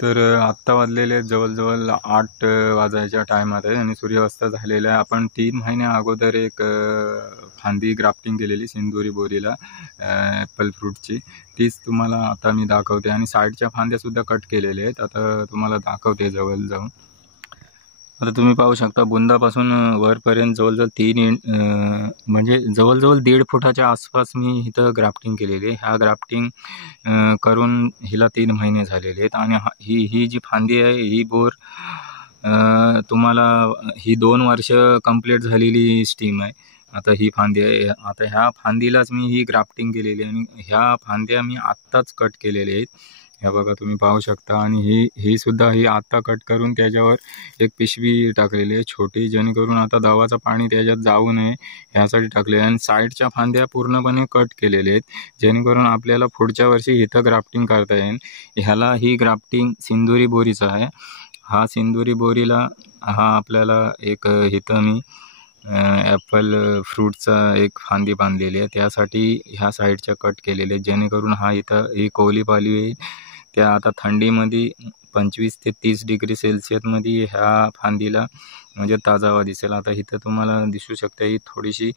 तर आत्ता वाजलेले जवळजवळ 8 वाजायच्या टायमात आहे आणि सूर्यास्त झालेला आहे. आपण 3 महिन्या अगोदर एक फांदी ग्राफ्टिंग केलेली सिंदुरी बोरीला ॲपल फ्रूटची. तीच तुम्हाला आता मी दाखवते आणि साईडच्या फांद्यासुद्धा कट केलेल्या आहेत. आता तुम्हाला दाखवते जवळ जाऊन. आता तुम्ही पाहू शकता बुंदापासून वरपर्यंत जवळजवळ 3 म्हणजे जवळजवळ 1.5 फुटाच्या आसपास मी इथं ग्राफ्टिंग केलेली आहे. ह्या ग्राफ्टिंग करून हिला 3 महिने झालेले आहेत आणि ही जी फांदी आहे ही बोर तुम्हाला ही 2 वर्ष कंप्लीट झालेली स्टीम आहे. आता ही फांदी आहे. आता ह्या फांदीलाच मी ही ग्राफ्टिंग केलेली आहे आणि ह्या फांद्या मी आत्ताच कट केलेल्या आहेत. ह्या बघा तुम्ही पाहू शकता आणि ही सुद्धा ही आत्ता कट करून त्याच्यावर एक पिशवी टाकलेली आहे छोटी, जेणेकरून आता दवाचं पाणी त्याच्यात जाऊ नये ह्यासाठी टाकले. आणि साईडच्या फांद्या पूर्णपणे कट केलेले आहेत, जेणेकरून आपल्याला पुढच्या वर्षी इथं ग्राफ्टिंग करता येईल. ह्याला ही ग्राफ्टिंग सिंदुरी बोरीचा आहे. हा सिंदुरी बोरीला हा आपल्याला एक इथं मी ॲपल फ्रूटचा एक फांदी बांधलेली आहे, त्यासाठी ह्या साईडच्या कट केलेले आहेत, जेणेकरून हा इथं ही कोवली पालवी त्या आता थंडीमध्ये 25 ते 30 डिग्री सेल्सिअसमध्ये ह्या फांदीला म्हणजे ताजावा दिसेल. आता इथं तुम्हाला दिसू शकते ही थोडीशी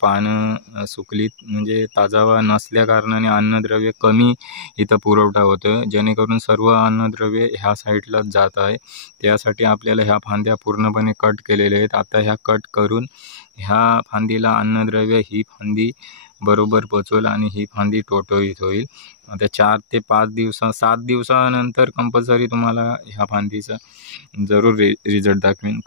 पानं सुकलीत, म्हणजे ताजावा नसल्या कारणाने अन्नद्रव्य कमी इथं पुरवठा होतो, जेणेकरून सर्व अन्नद्रव्य ह्या साईडलाच जात आहे. त्यासाठी आपल्याला ह्या फांद्या पूर्णपणे कट केलेल्या आहेत. आता ह्या कट करून ह्या फांदीला अन्नद्रव्य ही फांदी बरोबर पोचवेल आणि ही फांदी टवटवीत होईल. आता 4 ते 5 दिवसा 7 दिवसानंतर कंपल्सरी तुम्हाला ह्या फांदीचा जरूर रिझल्ट दाखवेन.